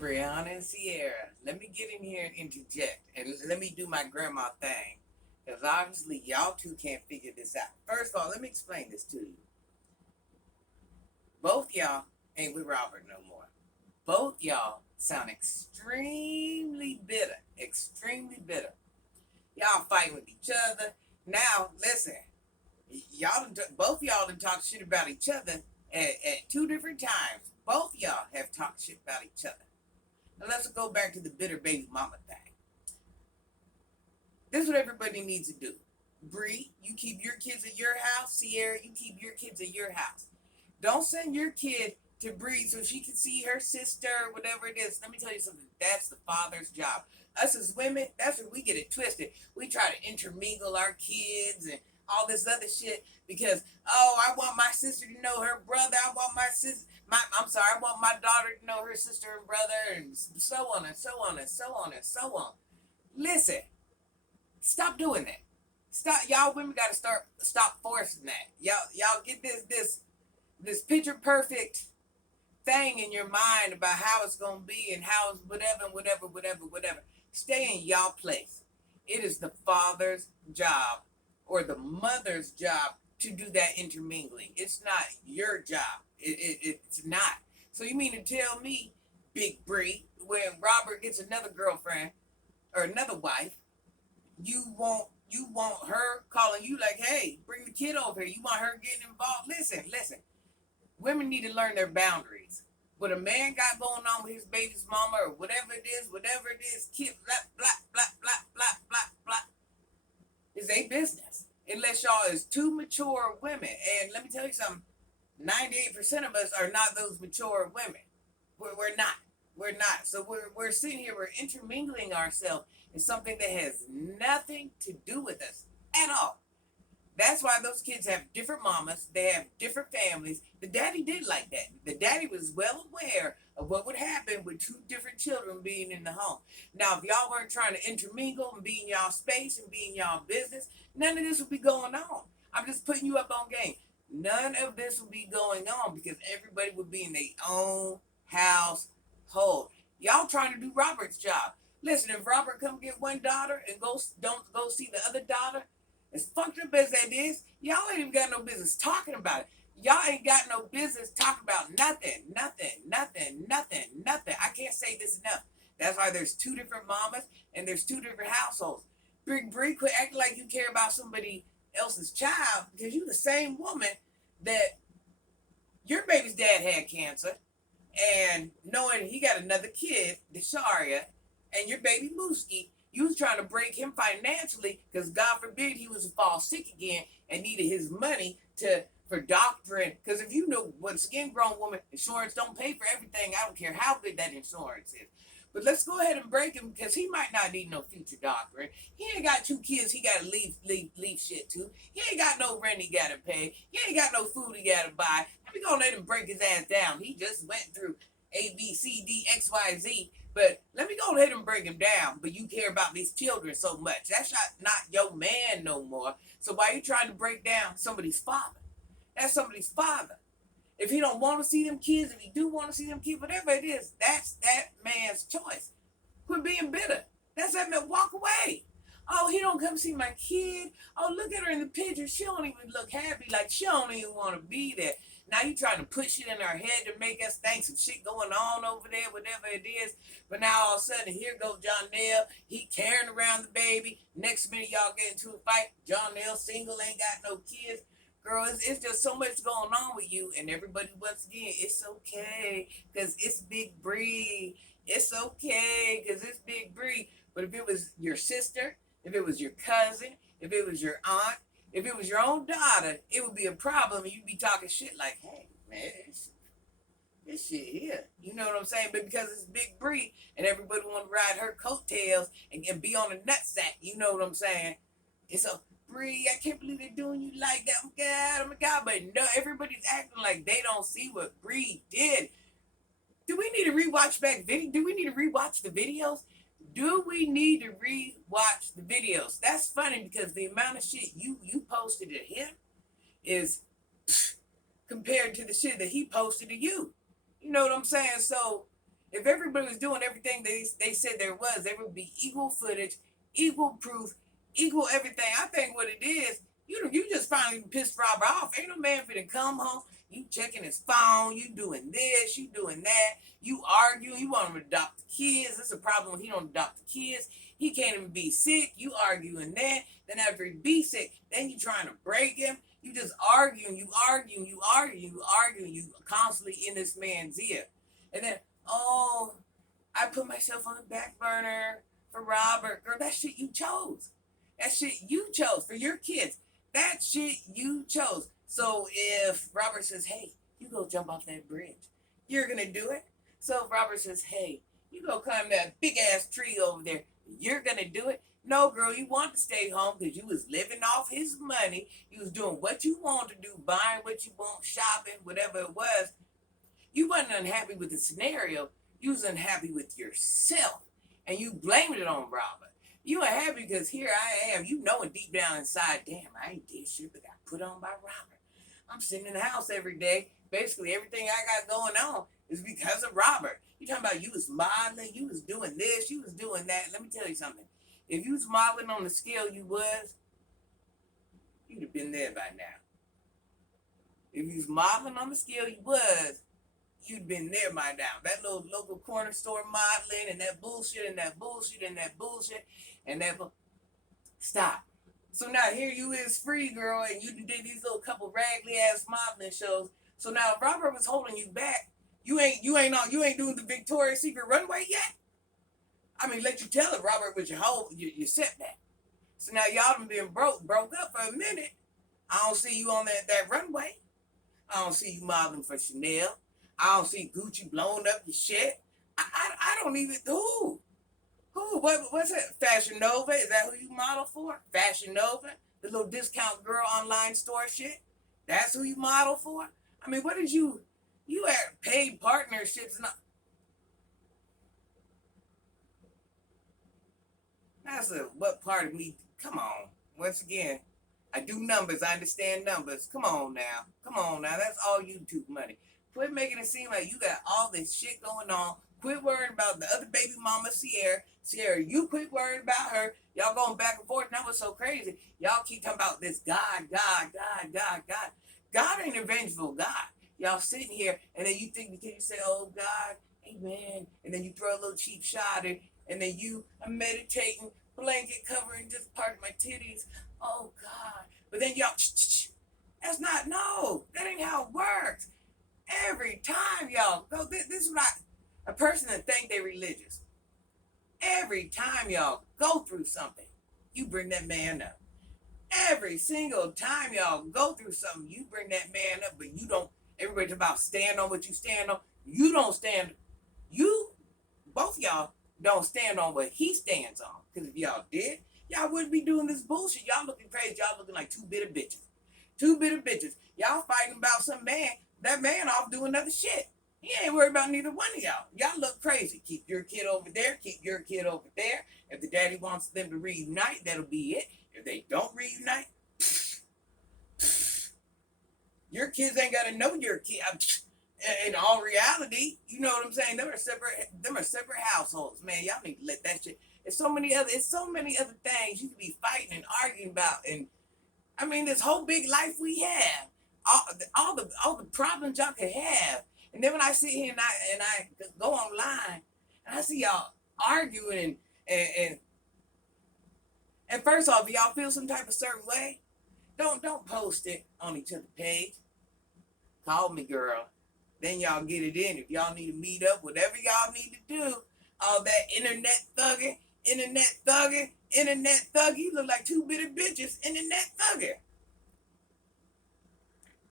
Brianna and Ciara, let me get in here and interject and let me do my grandma thing. Because obviously y'all two can't figure this out. First of all, let me explain this to you. Both y'all ain't with Robert no more. Both y'all sound extremely bitter. Extremely bitter. Y'all fighting with each other. Now, listen, both y'all done talked shit about each other at two different times. Both y'all have talked shit about each other. Now let's go back to the bitter baby mama thing. This is what everybody needs to do. Bree, you keep your kids at your house. Ciara, you keep your kids at your house. Don't send your kid to Bree so she can see her sister or whatever it is. Let me tell you something. That's the father's job. Us as women, that's where we get it twisted. We try to intermingle our kids and all this other shit because, oh, I want my sister to know her brother. I want my sister, I want my daughter to know her sister and brother and so on and so on and so on and so on. Listen, stop doing that. Stop, y'all women got to stop forcing that. Y'all get this picture perfect thing in your mind about how it's gonna be and how it's whatever. Stay in y'all place. It is the father's job or the mother's job to do that intermingling. It's not your job. It's not. So you mean to tell me, Big Bree, when Robert gets another girlfriend or another wife, you want her calling you like, hey, bring the kid over here. You want her getting involved? Listen. Women need to learn their boundaries. What a man got going on with his baby's mama or whatever it is, kid, blah, blah, blah, blah, blah, blah, blah, is a business. Unless y'all is two mature women. And let me tell you something, 98% of us are not those mature women. We're not. We're not. So we're sitting here, we're intermingling ourselves in something that has nothing to do with us at all. That's why those kids have different mamas. They have different families. The daddy did like that. The daddy was well aware of what would happen with two different children being in the home. Now, if y'all weren't trying to intermingle and be in y'all space and be in y'all business, none of this would be going on. I'm just putting you up on game. None of this would be going on because everybody would be in their own household. Y'all trying to do Robert's job. Listen, if Robert come get one daughter and don't go see the other daughter, as fucked up as that is, y'all ain't even got no business talking about it. Y'all ain't got no business talking about nothing. I can't say this enough. That's why there's two different mamas and there's two different households. Big Bree, quit acting like you care about somebody else's child because you the same woman that your baby's dad had cancer and knowing he got another kid, Ciara, and your baby Mooski, you was trying to break him financially because God forbid he was to fall sick again and needed his money for doctoring. Because if you know what a skin grown woman, insurance don't pay for everything. I don't care how good that insurance is. But let's go ahead and break him because he might not need no future doctoring. He ain't got two kids he got to leave shit to. He ain't got no rent he got to pay. He ain't got no food he got to buy. Let me go let him break his ass down. He just went through A, B, C, D, X, Y, Z. But let me go ahead and break him down. But you care about these children so much. That's not your man no more. So why are you trying to break down somebody's father? That's somebody's father. If he don't want to see them kids, if he do want to see them kids, whatever it is, that's that man's choice. Quit being bitter. That's that man. Walk away. Oh, he don't come see my kid. Oh, look at her in the picture. She don't even look happy. Like she don't even want to be there. Now you trying to push it in our head to make us think some shit going on over there, whatever it is. But now all of a sudden, here goes John Nell. He carrying around the baby. Next minute, y'all get into a fight. John Nell single, ain't got no kids. Girl, it's just so much going on with you. And everybody, once again, it's okay because it's Big Bree. It's okay because it's Big Bree. But if it was your sister, if it was your cousin, if it was your aunt, if it was your own daughter, it would be a problem and you'd be talking shit like, hey, man, this shit here. You know what I'm saying? But because it's Big Bree and everybody want to ride her coattails and be on a nutsack, you know what I'm saying? It's a Bree, I can't believe they're doing you like that. Oh my God. But no, everybody's acting like they don't see what Bree did. Do we need to rewatch back video? Do we need to rewatch the videos? Do we need to rewatch the videos? That's funny because the amount of shit you posted at him is compared to the shit that he posted to you. You know what I'm saying? So If everybody was doing everything they said there was, there would be equal footage, equal proof, equal everything. I think what it is, you just finally pissed Robert off. Ain't no man finna come home. You checking his phone, you doing this, you doing that, you arguing, you want him to adopt the kids. This is a problem when he don't adopt the kids. He can't even be sick. You arguing that. Then after he be sick, then you trying to break him. You just arguing, you constantly in this man's ear. And then, oh, I put myself on the back burner for Robert. Girl, that shit you chose. That shit you chose for your kids. That shit you chose. So if Robert says, hey, you go jump off that bridge, you're going to do it. So if Robert says, hey, you go climb that big ass tree over there, you're going to do it. No, girl, you want to stay home because you was living off his money. You was doing what you wanted to do, buying what you want, shopping, whatever it was. You wasn't unhappy with the scenario. You was unhappy with yourself. And you blamed it on Robert. You unhappy because here I am. You knowing deep down inside, damn, I ain't did shit but got put on by Robert. I'm sitting in the house every day. Basically, everything I got going on is because of Robert. You talking about you was modeling, you was doing this, you was doing that. Let me tell you something. If you was modeling on the scale you was, you'd have been there by now. If you was modeling on the scale you was, you'd been there by now. That little local corner store modeling and that bullshit and that bullshit and that bullshit and that stop. So now here you is free, girl, and you did these little couple raggedy ass modeling shows. So now if Robert was holding you back, you ain't doing the Victoria's Secret runway yet. I mean, let you tell it, Robert was your setback. So now y'all done been broke up for a minute. I don't see you on that runway. I don't see you modeling for Chanel. I don't see Gucci blowing up your shit. I don't even, who? What's that? Fashion Nova? Is that who you model for? Fashion Nova? The little discount girl online store shit? That's who you model for? I mean, what did you had paid partnerships and that's what part of me, come on. Once again, I do numbers, I understand numbers. Come on now, that's all YouTube money. Quit making it seem like you got all this shit going on. Quit worrying about the other baby mama, Ciara. Ciara, you quit worrying about her. Y'all going back and forth. Now what's so crazy? Y'all keep talking about this God. God ain't a vengeful God. Y'all sitting here and then you think because you say, oh God, amen. And then you throw a little cheap shot in, and then you are meditating, blanket covering just part of my titties. Oh God. But then y'all, that's not, no, that ain't how it works. Every time y'all go, this is what a person that think they religious. Every time y'all go through something, you bring that man up. Every single time y'all go through something, you bring that man up, but you don't, everybody's about stand on what you stand on. You don't stand, both y'all don't stand on what he stands on. Because if y'all did, y'all wouldn't be doing this bullshit. Y'all looking crazy. Y'all looking like two bitter bitches. Two bitter bitches. Y'all fighting about some man. That man off doing other shit. He ain't worried about neither one of y'all. Y'all look crazy. Keep your kid over there. Keep your kid over there. If the daddy wants them to reunite, that'll be it. If they don't reunite, your kids ain't got to know your kid. In all reality, you know what I'm saying? Them are separate households, man. Y'all need to let that shit. It's so many other things you could be fighting and arguing about. And I mean, this whole big life we have, all the problems y'all could have. And then when I sit here and I go online and I see y'all arguing and first off, if y'all feel some type of certain way, don't post it on each other's page. Call me, girl. Then y'all get it in. If y'all need to meet up, whatever y'all need to do, all that internet thugging, you look like two bitter bitches, internet thugging.